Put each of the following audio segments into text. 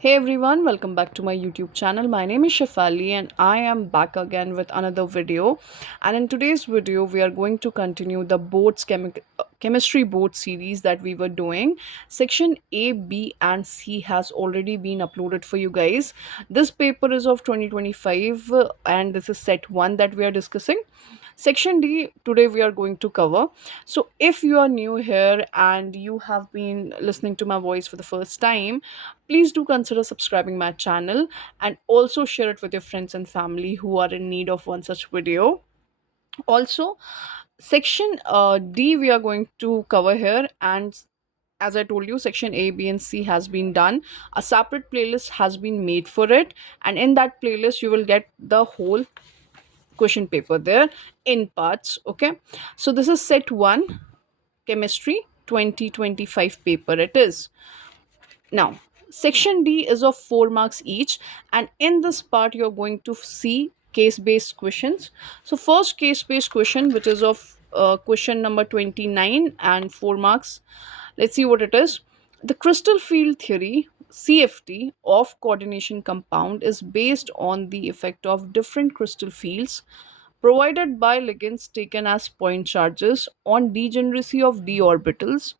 Hey everyone, welcome back to my YouTube channel. My name is Shafali and I am back again with another video. And in today's video, we are going to continue the chemistry board series that we were doing. Section A, B, and C has already been uploaded for you guys. This paper is of 2025 and this is set 1 that we are discussing. Section D today we are going to cover. So if you are new here and you have been listening to my voice for the first time, please do consider subscribing my channel and also share it with your friends and family who are in need of one such video. Also, section D we are going to cover here, and as I told you, section A, B, and C has been done. A separate playlist has been made for it, and in that playlist you will get the whole question paper there in parts. Okay, so this is set 1 chemistry 2025 paper it is. Now, section D is of 4 marks each, and in this part, you're going to see case based questions. So, first case based question, which is of question number 29 and 4 marks. Let's see what it is. The crystal field theory CFT of coordination compound is based on the effect of different crystal fields provided by ligands taken as point charges on degeneracy of d orbitals,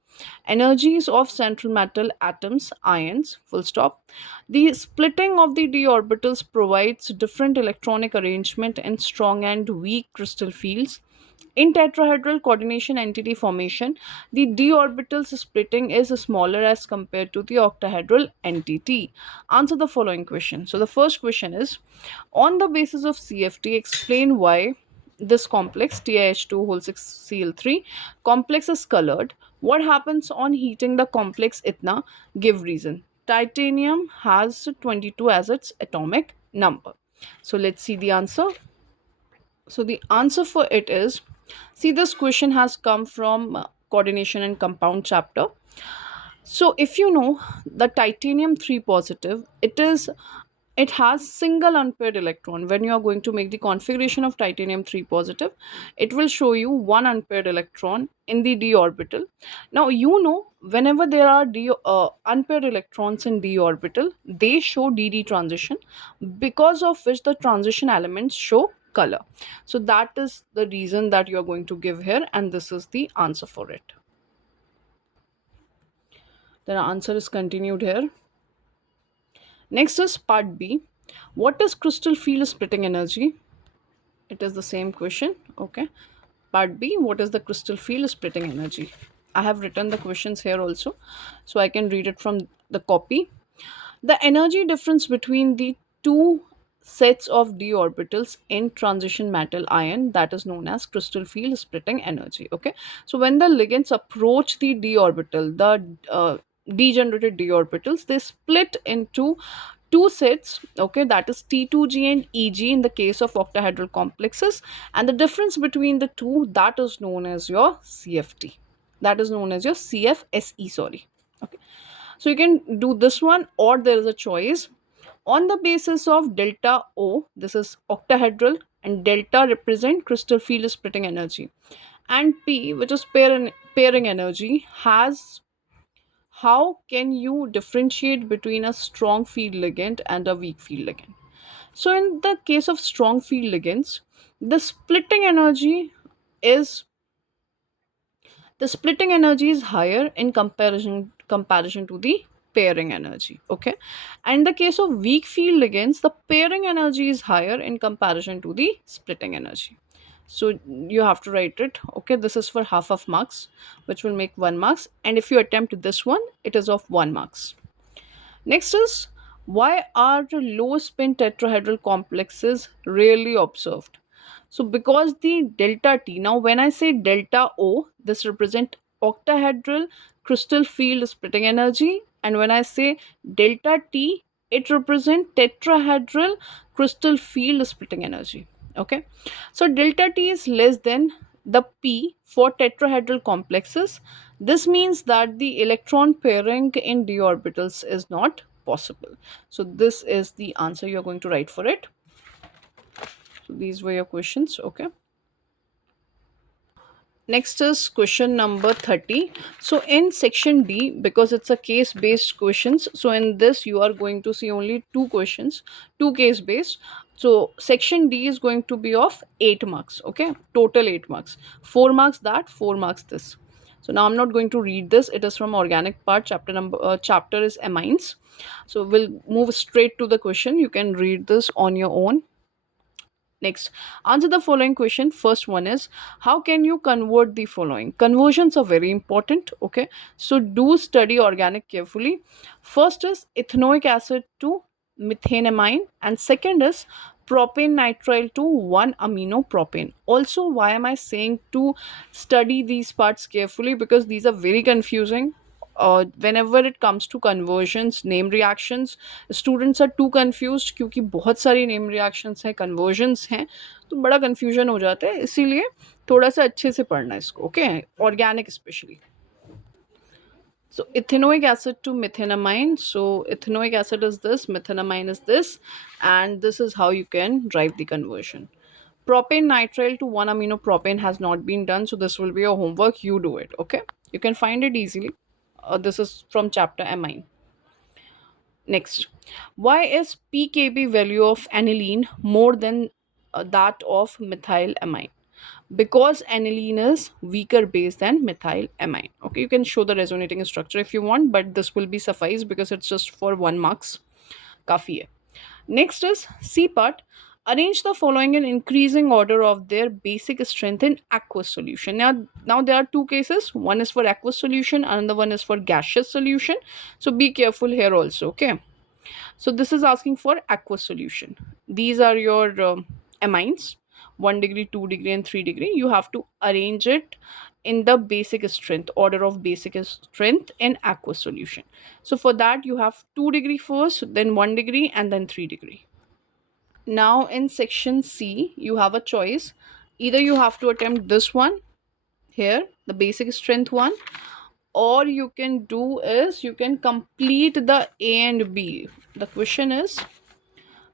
energies of central metal atoms, ions, full stop. The splitting of the d orbitals provides different electronic arrangement in strong and weak crystal fields. In tetrahedral coordination entity formation, the d orbitals splitting is smaller as compared to the octahedral entity. Answer the following question. So the first question is, on the basis of CFT, explain why this complex TiH2 whole 6Cl3 complex is colored. What happens on heating the complex itna? Give reason. Titanium has 22 as its atomic number. So let's see the answer. So the answer for it is, see, this question has come from coordination and compound chapter. So if you know the titanium 3 positive, it has single unpaired electron. When you are going to make the configuration of titanium 3 positive, it will show you one unpaired electron in the d orbital. Now you know whenever there are unpaired electrons in d orbital, they show dd transition, because of which the transition elements show color. So that is the reason that you are going to give here, and this is the answer for it. The answer is continued here. Next is part B. What is crystal field splitting energy? It is the same question. Okay. Part B. What is the crystal field splitting energy? I have written the questions here also, so I can read it from the copy. The energy difference between the two sets of d orbitals in transition metal ion, that is known as crystal field splitting energy. Okay, so when the ligands approach the d orbital, the degenerated d orbitals, they split into two sets. Okay, that is T2G and EG in the case of octahedral complexes, and the difference between the two, that is known as your CFT, that is known as your CFSE, sorry. Okay, so you can do this one, or there is a choice on the basis of delta O, this is octahedral, and delta represent crystal field splitting energy, and P, which is pairing energy, has, how can you differentiate between a strong field ligand and a weak field ligand? So in the case of strong field ligands, the splitting energy is the splitting energy is higher in comparison to the pairing energy. Okay, and in the case of weak field ligands, the pairing energy is higher in comparison to the splitting energy. So you have to write it. Okay, this is for half of marks, which will make 1 marks, and if you attempt this one, it is of 1 marks. Next is, why are low spin tetrahedral complexes rarely observed? So because the delta T, now when I say delta O, this represent octahedral crystal field splitting energy, and when I say delta T, it represent tetrahedral crystal field splitting energy. Okay, so delta T is less than the P for tetrahedral complexes. This means that the electron pairing in d orbitals is not possible. So this is the answer you're going to write for it. So these were your questions. Okay. Next is question number 30. So in section D, because it's a case based questions, so in this you are going to see only two questions, two case based. So section D is going to be of 8 marks, okay? Total 8 marks. 4 marks that, 4 marks this. So now I'm not going to read this. It is from organic part, chapter is amines. So we'll move straight to the question. You can read this on your own. Next, answer the following question. First one is, how can you convert the following? Conversions are very important. Okay, so do study organic carefully. First is ethanoic acid to methanamine, and second is propane nitrile to 1 amino propane. Also, why am I saying to study these parts carefully? Because these are very confusing. Whenever it comes to conversions, name reactions, students are too confused, क्योंकि बहुत सारी name reactions हैं, convergence हैं, तो बड़ा confusion हो जाता है, इसीलिए थोड़ा सा अच्छे से पढ़ना है इसको, okay? Organic specially. So ethanoic acid to methanamine. So ethanoic acid is this, methanamine is this, and this is how you can drive the conversion. Propane nitrile to 1 amino propane has not been done, so this will be your homework. You do it, okay? You can find it easily. This is from chapter amine. Next, why is pKb value of aniline more than that of methylamine? Because aniline is weaker base than methylamine. Okay, you can show the resonating structure if you want, but this will be suffice because it's just for 1 marks. Kafi hai. Next is C part. Arrange the following in increasing order of their basic strength in aqueous solution. Now there are two cases. One is for aqueous solution, another one is for gaseous solution. So be careful here also. Okay. So this is asking for aqueous solution. These are your amines, 1 degree, 2 degree, and 3 degree. You have to arrange it in the basic strength, order of basic strength in aqueous solution. So for that, you have 2 degree first, then 1 degree, and then 3 degree. Now in section C, you have a choice. Either you have to attempt this one here, the basic strength one, or you can do is you can complete the A and B. The question is,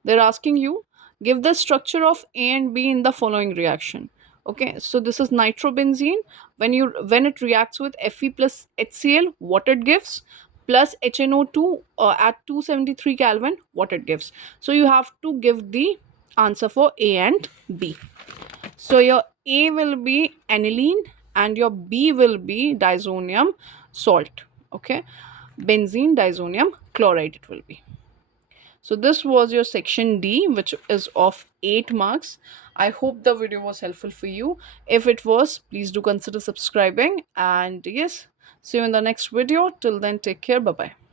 they're asking you, give the structure of A and B in the following reaction. Okay, so this is nitrobenzene. When it reacts with Fe plus HCl, what it gives, plus HNO2 at 273 Kelvin, what it gives. So you have to give the answer for A and B. So your A will be aniline and your B will be diazonium salt. Okay, benzene diazonium chloride it will be. So this was your section D, which is of 8 marks. I hope the video was helpful for you. If it was, please do consider subscribing. And yes, see you in the next video. Till then, take care. Bye-bye.